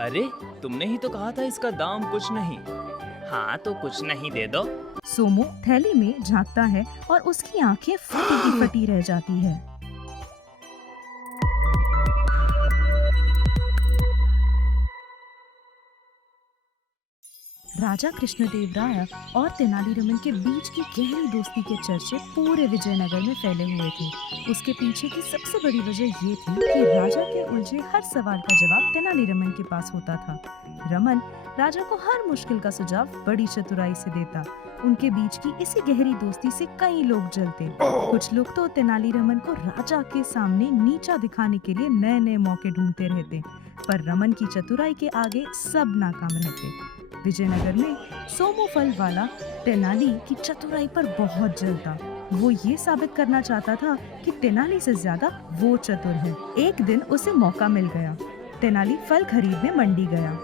अरे, तुमने ही तो कहा था इसका दाम कुछ नहीं। हाँ तो कुछ नहीं दे दो। सोमू थैली में झांकता है और उसकी आंखें फटी की फटी रह जाती है। राजा कृष्णदेवराय और तेनालीरामन के बीच की गहरी दोस्ती के चर्चे पूरे विजयनगर में फैले हुए थे। उसके पीछे की सबसे बड़ी वजह ये थी कि राजा के उलझे हर सवाल का जवाब तेनालीरामन के पास होता था। रमन राजा को हर मुश्किल का सुझाव बड़ी चतुराई से देता। उनके बीच की इसी गहरी दोस्ती से कई लोग जलते। कुछ लोग तो तेनालीरामन को राजा के सामने नीचा दिखाने के लिए नए नए मौके ढूंढते रहते, पर रमन की चतुराई के आगे सब नाकाम रहते। विजयनगर में सोमू फल वाला तेनाली की चतुराई पर बहुत जलता। वो ये साबित करना चाहता था कि तेनाली से ज्यादा वो चतुर है। एक दिन उसे मौका मिल गया। तेनाली फल खरीदने मंडी गया।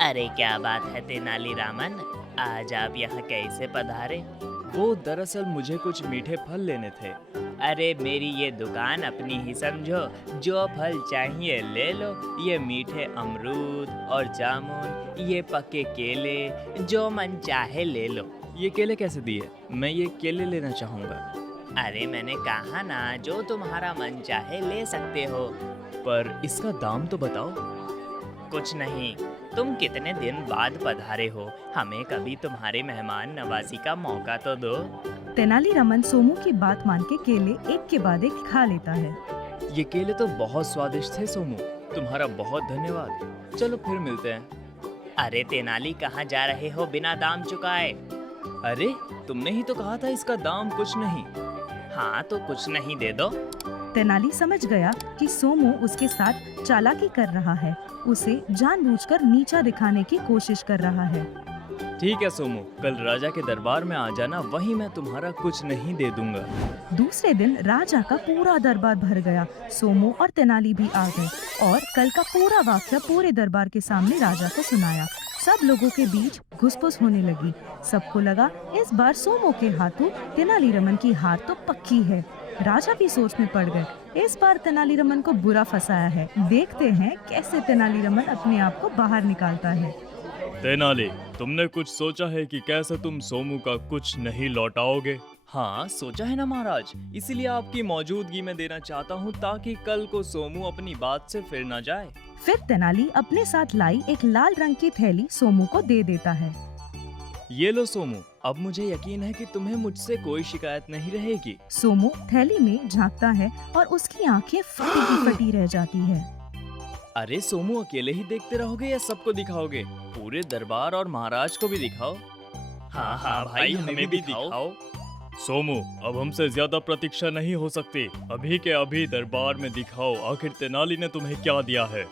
अरे क्या बात है तेनालीरामन, आज आप यहाँ कैसे पधारे? वो दरअसल मुझे कुछ मीठे फल लेने थे। अरे मेरी ये दुकान अपनी ही समझो, जो फल चाहिए ले लो। ये मीठे अमरूद और जामुन, ये पके केले, जो मन चाहे ले लो। ये केले कैसे दिए? मैं ये केले लेना चाहूँगा। अरे मैंने कहा ना, जो तुम्हारा मन चाहे ले सकते हो। पर इसका दाम तो बताओ। कुछ नहीं, तुम कितने दिन बाद पधारे हो, हमें कभी तुम्हारे मेहमान नवाजी का मौका तो दो। तेनालीरामन सोमू की बात मान के केले एक के बाद एक खा लेता है। ये केले तो बहुत स्वादिष्ट थे सोमू, तुम्हारा बहुत धन्यवाद। चलो फिर मिलते हैं। अरे तेनाली, कहाँ जा रहे हो बिना दाम चुकाए? अरे, तुमने ही तो कहा था इसका दाम कुछ नहीं। हाँ तो कुछ नहीं दे दो। तेनाली समझ गया कि सोमू उसके साथ चालाकी कर रहा है, उसे जानबूझकर नीचा दिखाने की कोशिश कर रहा है। ठीक है सोमू, कल राजा के दरबार में आ जाना, वहीं मैं तुम्हारा कुछ नहीं दे दूंगा। दूसरे दिन राजा का पूरा दरबार भर गया। सोमू और तेनाली भी आ गए और कल का पूरा वाक्या पूरे दरबार के सामने राजा को सुनाया। सब लोगों के बीच घुसपुस होने लगी। सबको लगा इस बार सोमू के हाथों तेनालीरामन की हार तो पक्की है। राजा भी सोच में पड़ गए, इस बार तेनालीरामन को बुरा फंसाया है। देखते हैं कैसे तेनालीरामन अपने आप को बाहर निकालता है। तेनाली, तुमने कुछ सोचा है कि कैसे तुम सोमू का कुछ नहीं लौटाओगे? हाँ सोचा है ना महाराज, इसीलिए आपकी मौजूदगी में देना चाहता हूँ, ताकि कल को सोमू अपनी बात से फिर ना जाए। फिर तेनाली अपने साथ लाई एक लाल रंग की थैली सोमू को दे देता है। ये लो सोमू, अब मुझे यकीन है कि तुम्हें मुझसे कोई शिकायत नहीं रहेगी। सोमू थैली में झांकता है और उसकी आंखें फटी की फटी रह जाती है। अरे सोमू, अकेले ही देखते रहोगे या सबको दिखाओगे? पूरे दरबार और महाराज को भी दिखाओ। हाँ हाँ भाई, हमें भी दिखाओ। सोमू, अब हमसे ज्यादा प्रतीक्षा नहीं हो सकती। अभी के अभी दरबार में दिखाओ, आखिर तेनाली ने तुम्हें क्या दिया है।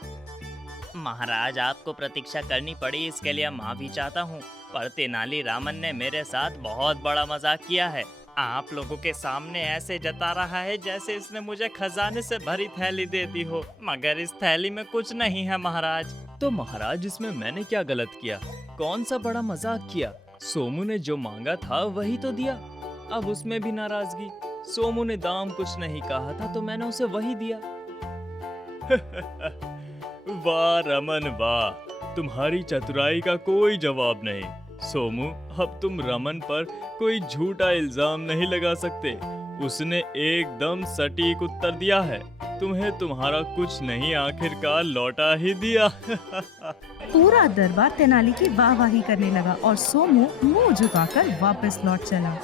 महाराज, आपको प्रतीक्षा करनी पड़ी, इसके लिए माफी चाहता हूँ, पर तेनालीरामन ने मेरे साथ बहुत बड़ा मजाक किया है। आप लोगों के सामने ऐसे जता रहा है जैसे इसने मुझे खजाने से भरी थैली दे दी हो, मगर इस थैली में कुछ नहीं है महाराज। तो महाराज, इसमें मैंने क्या गलत किया? कौन सा बड़ा मजाक किया? सोमू ने जो मांगा था वही तो दिया, अब उसमें भी नाराजगी। सोमू ने दाम कुछ नहीं कहा था तो मैंने उसे वही दिया। वाह रमन वाह, तुम्हारी चतुराई का कोई जवाब नहीं। सोमू, अब तुम रमन पर कोई झूठा इल्जाम नहीं लगा सकते। उसने एकदम सटीक उत्तर दिया है। तुम्हें तुम्हारा कुछ नहीं आखिरकार लौटा ही दिया। पूरा दरबार तेनाली की वाहवाही करने लगा और सोमू मुंह झुकाकर वापस लौट चला।